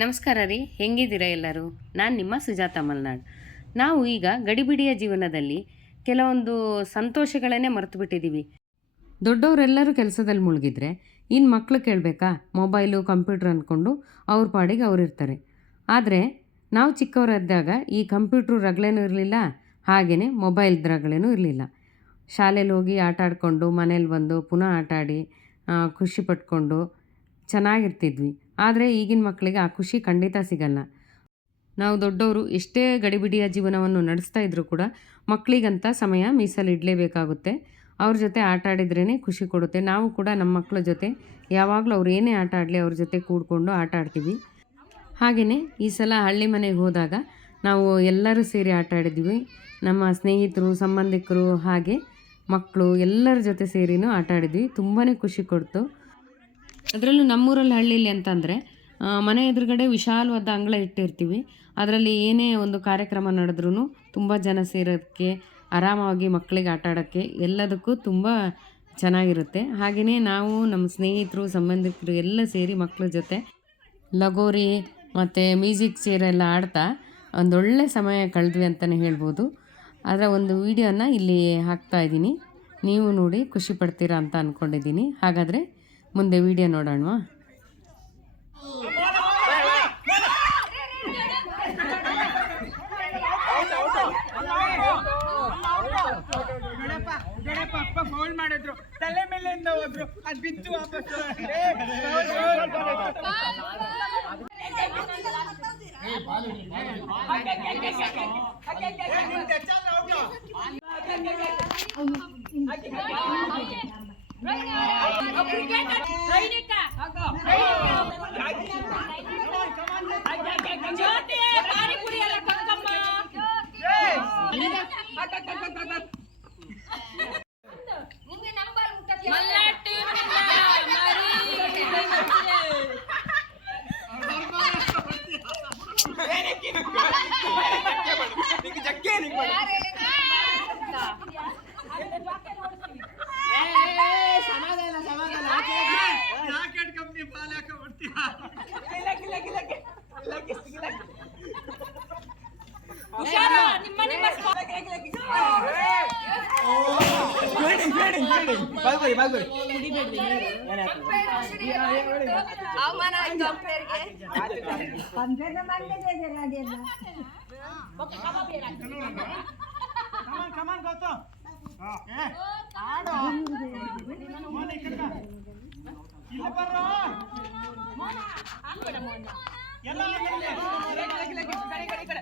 ನಮಸ್ಕಾರ ರೀ, ಹೆಂಗಿದ್ದೀರಾ ಎಲ್ಲರೂ? ನಾನು ನಿಮ್ಮ ಸುಜಾತ ಮಲ್ನಾಡ್. ನಾವು ಈಗ ಗಡಿಬಿಡಿಯ ಜೀವನದಲ್ಲಿ ಕೆಲವೊಂದು ಸಂತೋಷಗಳನ್ನೇ ಮರೆತು ಬಿಟ್ಟಿದ್ದೀವಿ. ದೊಡ್ಡವರೆಲ್ಲರೂ ಕೆಲಸದಲ್ಲಿ ಮುಳುಗಿದ್ರೆ ಇನ್ನು ಮಕ್ಕಳು ಕೇಳಬೇಕಾ? ಮೊಬೈಲು, ಕಂಪ್ಯೂಟರ್ ಅಂದ್ಕೊಂಡು ಅವ್ರ ಪಾಡಿಗೆ ಅವರಿರ್ತಾರೆ ಆದರೆ ನಾವು ಚಿಕ್ಕವರಿದ್ದಾಗ ಈ ಕಂಪ್ಯೂಟ್ರ್ ರಗಳೆನೂ ಇರಲಿಲ್ಲ ಹಾಗೆಯೇ ಮೊಬೈಲ್ ರಗಳೆನೂ ಇರಲಿಲ್ಲ. ಶಾಲೆಯಲ್ಲಿ ಹೋಗಿ ಆಟ ಆಡಿಕೊಂಡು ಮನೇಲಿ ಬಂದು ಪುನಃ ಆಟ ಆಡಿ ಖುಷಿ ಪಟ್ಕೊಂಡು ಚೆನ್ನಾಗಿರ್ತಿದ್ವಿ. ಆದರೆ ಈಗಿನ ಮಕ್ಕಳಿಗೆ ಆ ಖುಷಿ ಖಂಡಿತ ಸಿಗಲ್ಲ. ನಾವು ದೊಡ್ಡವರು ಎಷ್ಟೇ ಗಡಿಬಿಡಿಯ ಜೀವನವನ್ನು ನಡೆಸ್ತಾ ಇದ್ರೂ ಕೂಡ ಮಕ್ಕಳಿಗಂತ ಸಮಯ ಮೀಸಲಿಡಲೇಬೇಕಾಗುತ್ತೆ ಅವ್ರ ಜೊತೆ ಆಟ ಆಡಿದ್ರೇ ಖುಷಿ ಕೊಡುತ್ತೆ. ನಾವು ಕೂಡ ನಮ್ಮ ಮಕ್ಕಳ ಜೊತೆ, ಯಾವಾಗಲೂ ಅವ್ರು ಏನೇ ಆಟ ಆಡಲಿ ಅವ್ರ ಜೊತೆ ಕೂಡ್ಕೊಂಡು ಆಟ ಆಡ್ತೀವಿ. ಹಾಗೆಯೇ ಈ ಸಲ ಹಳ್ಳಿ ಮನೆಗೆ ಹೋದಾಗ ನಾವು ಎಲ್ಲರೂ ಸೇರಿ ಆಟ ಆಡಿದ್ವಿ. ನಮ್ಮ ಸ್ನೇಹಿತರು, ಸಂಬಂಧಿಕರು ಹಾಗೆ ಮಕ್ಕಳು ಎಲ್ಲರ ಜೊತೆ ಸೇರಿನೂ ಆಟ ಆಡಿದ್ವಿ. ತುಂಬಾ ಖುಷಿ ಕೊಡ್ತು. ಅದರಲ್ಲೂ ನಮ್ಮೂರಲ್ಲಿ ಹಳ್ಳಿಲಿ ಅಂತಂದರೆ ಮನೆ ಎದುರುಗಡೆ ವಿಶಾಲವಾದ ಅಂಗಳ ಇಟ್ಟಿರ್ತೀವಿ. ಅದರಲ್ಲಿ ಏನೇ ಒಂದು ಕಾರ್ಯಕ್ರಮ ನಡೆದ್ರೂ ತುಂಬ ಜನ ಸೇರೋದಕ್ಕೆ, ಆರಾಮವಾಗಿ ಮಕ್ಕಳಿಗೆ ಆಟ ಆಡೋಕ್ಕೆ ಎಲ್ಲದಕ್ಕೂ ತುಂಬ ಚೆನ್ನಾಗಿರುತ್ತೆ. ಹಾಗೆಯೇ ನಾವು ನಮ್ಮ ಸ್ನೇಹಿತರು, ಸಂಬಂಧಿಕರು ಎಲ್ಲ ಸೇರಿ ಮಕ್ಕಳ ಜೊತೆ ಲಗೋರಿ ಮತ್ತು ಮ್ಯೂಸಿಕ್ ಚೇರ್ ಎಲ್ಲ ಆಡ್ತಾ ಒಂದೊಳ್ಳೆ ಸಮಯ ಕಳೆದ್ವಿ ಅಂತಲೇ ಹೇಳ್ಬೋದು. ಅದರ ಒಂದು ವಿಡಿಯೋನ ಇಲ್ಲಿ ಹಾಕ್ತಾ ಇದ್ದೀನಿ. ನೀವು ನೋಡಿ ಖುಷಿ ಪಡ್ತೀರಾ ಅಂತ ಅಂದ್ಕೊಂಡಿದ್ದೀನಿ ಹಾಗಾದರೆ ಮುಂದೆ ವಿಡಿಯೋ ನೋಡೋಣವಾ? ಮಾಡಿದ್ರು ತಲೆ ಮೇಲಿಂದ ಹೋದ್ರು ಅದು ಬಿತ್ತು ವಾಪಸ್ Tak, tak. ಅವಮಾನ ಆಯ್ತು ಅಂಪೇರ್ಗೆ Come on, come on, Gautam. ಏ, ಆಡು. ಮೋನ ಈ ಕಡೆ ಬಾ. ಇಲ್ಲ ಬರ್ರೋ. ಎಲ್ಲ ಅಲ್ಲೇ ಇದೆ. ಗಿಲಕ್, ಗಿಲಕ್, ಗಿಲಕ್. ಕಡೆ, ಕಡೆ, ಕಡೆ.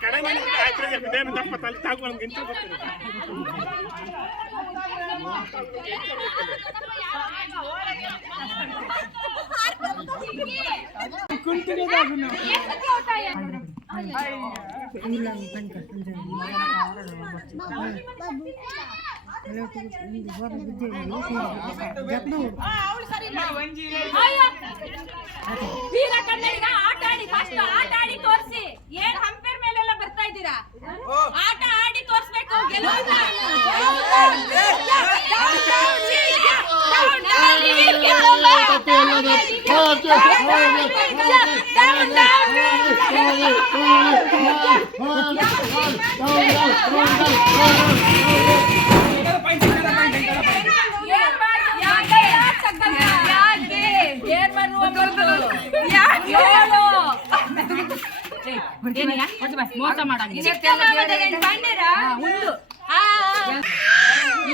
ಹಾ. ಮುಗೀತು, ಮುಗೀತು. ಗಗನ, ಹಿಂದೆ ಕಾಲಿಂದ ಕಾಲಿಂದ ಸೌಮ್ಯ ವೀರ ಕನ್ನಡಿಗ ಆಟ ಆಡಿ ಫಸ್ಟ್ ಆಟ ಆಡಿ ತೋರಿಸಿ ಏನ್ ಹಂಪೇರ್ ಮೇಲೆಲ್ಲ ಬರ್ತಾ ಇದ್ದೀರಾ ಆಟ ಆಡಿ ತೋರಿಸ್ಬೇಕು ಗೆಲ್ಲೋದನ್ನ. ಮೋಸ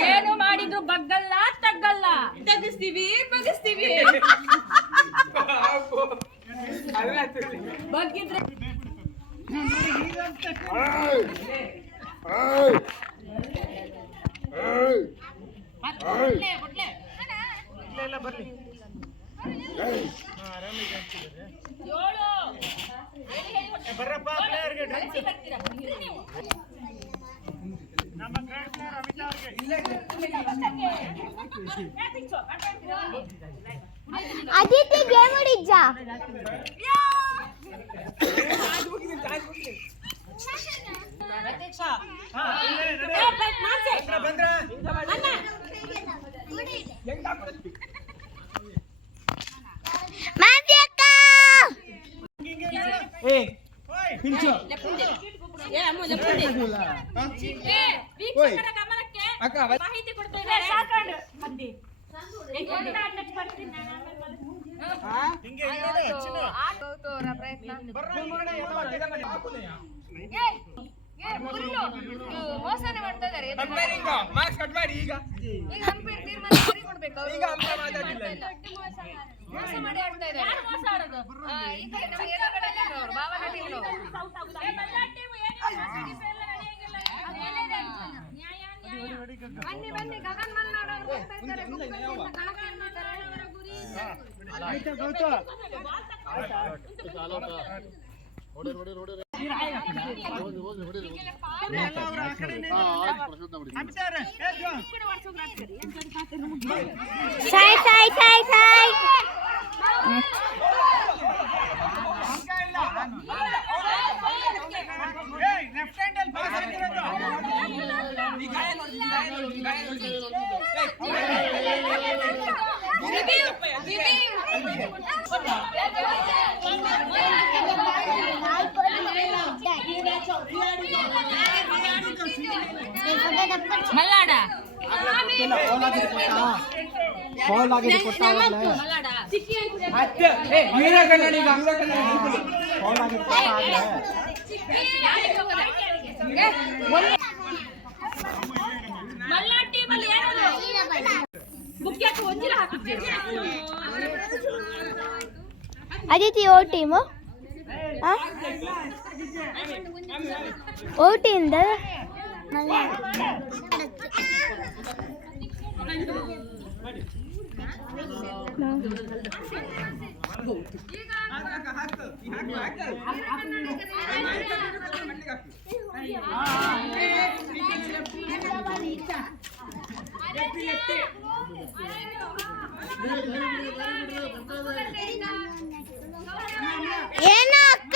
ಏನು ಮಾಡಿದ್ರು ಬಗ್ಗಲ್ಲ ತಗ್ಗಲ್ಲ? ತಗಿಸ್ತೀವಿ ಬಗ್ಗಿಸ್ತೀವಿ. ಬಗ್ಗಿದ್ರೆ ಬರ್ಲಿ. ಬರ್ರಪ್ಪ ಪ್ಲೇಯರ್ಗೆ. ನಮ್ಮ ಗ್ರ್ಯಾಂಡ್ ಪ್ಲೇಯರ್ ಅಮಿತಾ ಅವ್ರಿಗೆ? ಅದಿತಿ ಗೇಮ್ ಮಾಡ್ಸಿ. ಬಂದ್ರ ಮೋಸನೆ ಮಾಡ್ತಾ ಇದ್ದಾರೆ. ಈಗ. ಮಾಡಿ ಈಗ ಅಂಪೈರ್ ಮಾತಾಡಿಲ್ಲ ಮೋಸ ಮಾಡಿ ಆಡ್ತಾ ಇದ್ದಾರೆ ಯಾರು ಮೋಸ ಆಡೋದು? ಆ, ಈ ಕಡೆ ನಮ್ಮ ಎದುರುಗಡೆ. ಅದು ನ್ಯಾಯ, ನ್ಯಾಯ. ಬನ್ನಿ ಬನ್ನಿ ಗಗನ್ ಮಲ್ನಾಡ್ ಅವರು ಬರ್ತಾ ಇದ್ದಾರೆ ಗುಂಪೆಯಿಂದ ಕಣಕ್ಕೆ ಇಳಿದಿದ್ದಾರೆ. ಅವರ ಗುರಿ ಆಯ್ತಾ ಗೌತು ಎಲ್ಲ ಅವ್ರ ಆ ಕಡೆನೇ ಅಮಿತಾ ಅವ್ರೆ, ಏ ಜೋ. ಸಾಯ್ ಸಾಯ್ ಸಾಯ್ ಸಾಯ್ ಅಂಕ ಇಲ್ಲ. ಏ, left hand ಅಲ್ಲಿ pass ಹಾಕಿರೋದು. ಈ ಗಾಯ ನೋಡಿ, ಈ ಗಾಯ ನೋಡಿ, ಈ ಗಾಯ ನೋಡಿ. ಮಲ್ನಾಡ ಮಲ್ನಾಡ ಚಿಕ್ಕಿ ಅಂತ ಮತ್ತೆ, ಏ, ವೀರ ಕನ್ನಡಿಗ, ವೀರ ಕನ್ನಡಿಗ. ಮಲ್ನಾಡ್ ಟೀಮ್ ಅಲ್ಲಿ ಏನದು ಮುಖ್ಯಕ್ಕೆ ಒಂಜಿಲ ಹಾಕಿದ್ದೀರಿ ಅದಿತಿ ಓ ಟೀಮು ಓ ఏనా అక్క?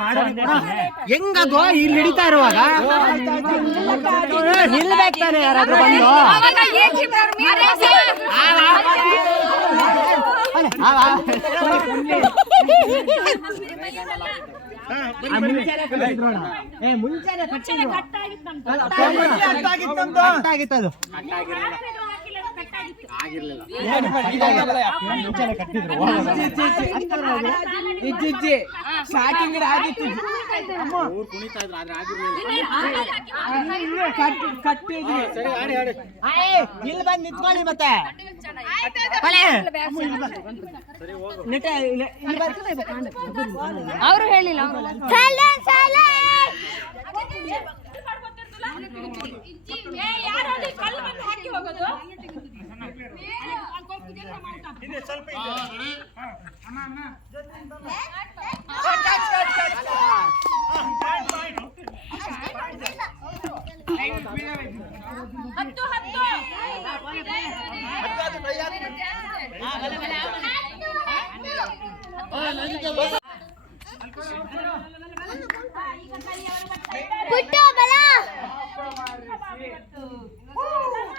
ಮಾಡು. ಹೆಂಗದು ಇಲ್ಲಿ ಹಿಡಿತಾ ಇರುವಾಗ ನಿಲ್ಬೇಕು ತಾನೆ ಯಾರಾದ್ರೂ ಬಂದು. ಆ, ಮುಂಚೆನೆ ಕಟ್ಟಾಗಿತ್ತು ಅದು ಸ್ಟಾರ್ಟಿಂಗ್ ಆಗಿತ್ತು ಇಲ್ಲೇ ಬಂದು ನಿಂತ್ಕೊಳ್ಳಿ ಮತ್ತೆ ಅವರು ಹೇಳಿಲ್ಲ ಕಲ್ಲು ಬಂದು ಹಾಕಿ ಹೋಗೋದು ಹತ್ತು ಹತ್ತು ಪುಟ್ಟು ಬಲ ಕಿಲೋಮೀಟರ್ ಗಟ್ಟಲೆ ದೂರ ಆಗಿದೆ ಬರುತ್ತಿರುವವರು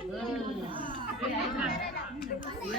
ಅಮ್ಮ ಅಮ್ಮ ಅಮ್ಮ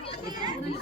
ನಿಜ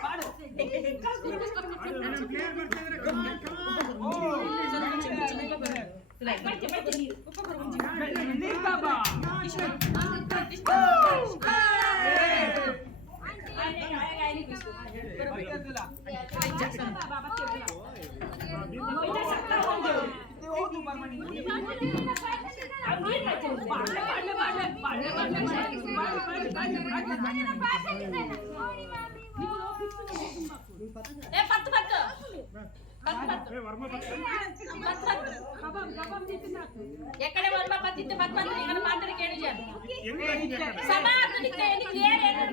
பாடு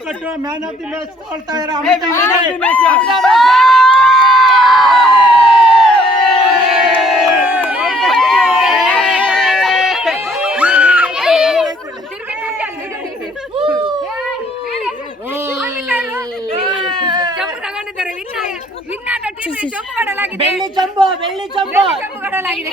ಕೊಟ್ಟು ಮ್ಯಾನ್ ಆಫ್ ದಿ ಮ್ಯಾಚ್ ತಗೊಳ್ತಾ ಕೊಡಲಾಗಿದೆ ಬೆಳ್ಳಿ ಚಂಬು ಬೆಳ್ಳಿ ಚಂಬು. ಕೊಡಲಾಗಿದೆ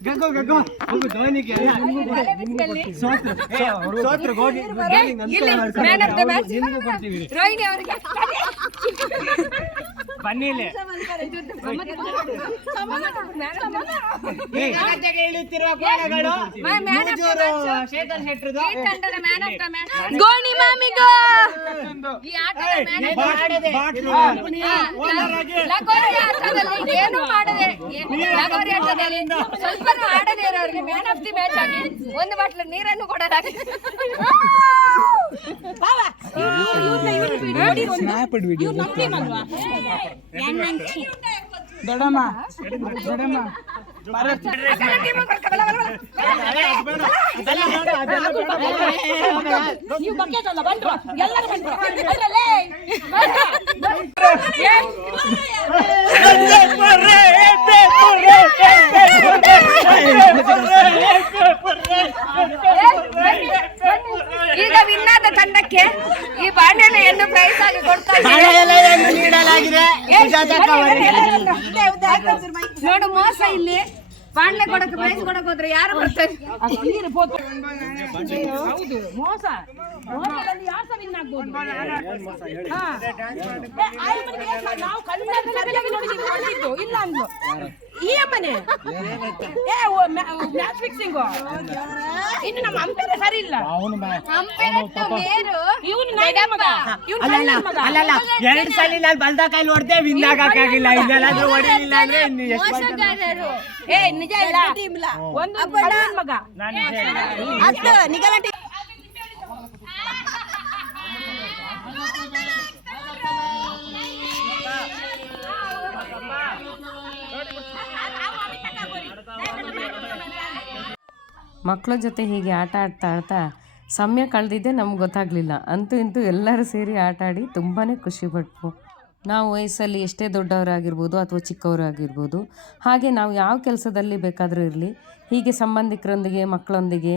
ಗಗ್ಗು ಗಗ್ಗು. ಹೋಗು ಧೋನಿಗೆ ಸೋತ್ರು ಹೋಗಿ ರೋಹಿಣಿ ಅವರಿಗೆ. ಬನ್ನಿಲೆ ಜಗತ್ತಿಗೆ ಇಳಿಯುತ್ತಿರುವ ಕೋಣಗಳು man of the match Shekhar ಶೆಟ್ರದು ಈ ಮ್ಯಾನ್ ಆಫ್ ದ ಮ್ಯಾಚ್ ಗೋಣಿ ಮಾಮಿಗೋ ಈ ಆಟದ ಮ್ಯಾನ್ ಆಫ್ ದ ಆಡದೆ. ಓನರ್ ಆಗಿ ಲಗೋರಿ ಆಟದಲ್ಲಿ ಏನು ಮಾಡದೆ ಲಗೋರಿ ಆಟದಲ್ಲಿ ಸ್ವಲ್ಪ ಆಡದೆ ಇರೋರಿಗೆ ಮ್ಯಾನ್ ಆಫ್ ದಿ ಮ್ಯಾಚ್ ಆಗಿ ಒಂದು ಬಾಟ್ಲು ನೀರನ್ನು ಕೊಡಲಾಗಿದೆ. ದೊಡ್ಡಮ್ಮ ದೊಡ್ಡಮ್ಮ ಬಕೆಟ್ ಅಲ್ಲ ಬಂದ್ರು ಎಲ್ಲರೂ ಬಂದ್ರು ಈಗ ವಿನ್ನಾದ ತಂಡಕ್ಕೆ ಬಾಣಲೆಯನ್ನು ಪ್ರೈಸ್ ಆಗಿ ಕೊಡ್ತಾರೆ ನೀಡಲಾಗಿದೆ ನೋಡು ಮೋಸ ಇಲ್ಲಿ ಬಾಣ್ಲೆ ಕೊಡಕ್ಕೆ ಪ್ರೈಸ್ ಕೊಡಕ್ ಹೋದ್ರೆ ಯಾರು ಬರ್ತಾರೆ ಹೌದು ಮೋಸ ಮೋಸದಲ್ಲಿ ಯಾರು ಸಹ ಆಗ್ಬೋದು ನಾವು. ಇಲ್ಲ ಅಂದ್ಲು ಈ ಅಮ್ಮನೆ ಏ ಇನ್ನು ನಮ್ಮ ಅಂಪೇರೆ ಸರಿ ಇಲ್ಲ. ಇವನು ನನ್ನ ಮಗ. ಇವನು ಅಲ್ಲಲ್ಲ ಅಲ್ಲಲ್ಲ. ಎರಡ್ ಸಲ ನಾನು ಬಲ್ದ ಕೈಲಿ ಹೊಡೆದೆ ವಿನ್ ಆಗಕ್ಕಾಗಿಲ್ಲ. ಇನ್ನೆಲ್ಲಾದ್ರೂ ಹೊಡಿಲಿಲ್ಲ ಅಂದ್ರೆ ಇನ್ನು ಎಷ್ಟು ಏ ನಿಜ ಇಲ್ಲ. ಒಂದು ಮಗ. ಅದು ನಿಗಲ ಮಕ್ಕಳ ಜೊತೆ ಹೀಗೆ ಆಟ ಆಡ್ತಾ ಆಡ್ತಾ ಸಮಯ ಕಳೆದಿದ್ದೆ ನಮ್ಗೆ ಗೊತ್ತಾಗಲಿಲ್ಲ. ಅಂತೂ ಇಂತೂ ಎಲ್ಲರೂ ಸೇರಿ ಆಟ ಆಡಿ ತುಂಬಾ ಖುಷಿಪಟ್ವು ನಾವು ವಯಸ್ಸಲ್ಲಿ ಎಷ್ಟೇ ದೊಡ್ಡವರಾಗಿರ್ಬೋದು ಅಥವಾ ಚಿಕ್ಕವರಾಗಿರ್ಬೋದು, ಹಾಗೆ ನಾವು ಯಾವ ಕೆಲಸದಲ್ಲಿ ಬೇಕಾದರೂ ಇರಲಿ. ಹೀಗೆ ಸಂಬಂಧಿಕರೊಂದಿಗೆ ಮಕ್ಕಳೊಂದಿಗೆ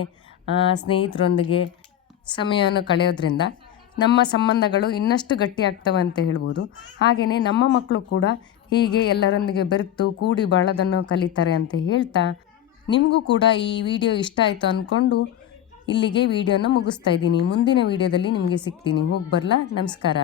ಸ್ನೇಹಿತರೊಂದಿಗೆ ಸಮಯವನ್ನು ಕಳೆಯೋದ್ರಿಂದ ನಮ್ಮ ಸಂಬಂಧಗಳು ಇನ್ನಷ್ಟು ಗಟ್ಟಿಯಾಗ್ತವೆ ಅಂತ ಹೇಳ್ಬೋದು. ಹಾಗೆಯೇ ನಮ್ಮ ಮಕ್ಕಳು ಕೂಡ ಹೀಗೆ ಎಲ್ಲರೊಂದಿಗೆ ಬೆರೆತು ಕೂಡಿ ಬಾಳೋದನ್ನು ಕಲಿತಾರೆ ಅಂತ ಹೇಳ್ತಾ ನಿಮಗೂ ಕೂಡ ಈ ವಿಡಿಯೋ ಇಷ್ಟ ಆಯಿತು ಅಂದ್ಕೊಂಡು ಇಲ್ಲಿಗೆ ವಿಡಿಯೋನ ಮುಗಿಸ್ತಾ ಇದ್ದೀನಿ. ಮುಂದಿನ ವಿಡಿಯೋದಲ್ಲಿ ನಿಮಗೆ ಸಿಗ್ತೀನಿ. ಹೋಗಿ ಬರಲಾ? ನಮಸ್ಕಾರ.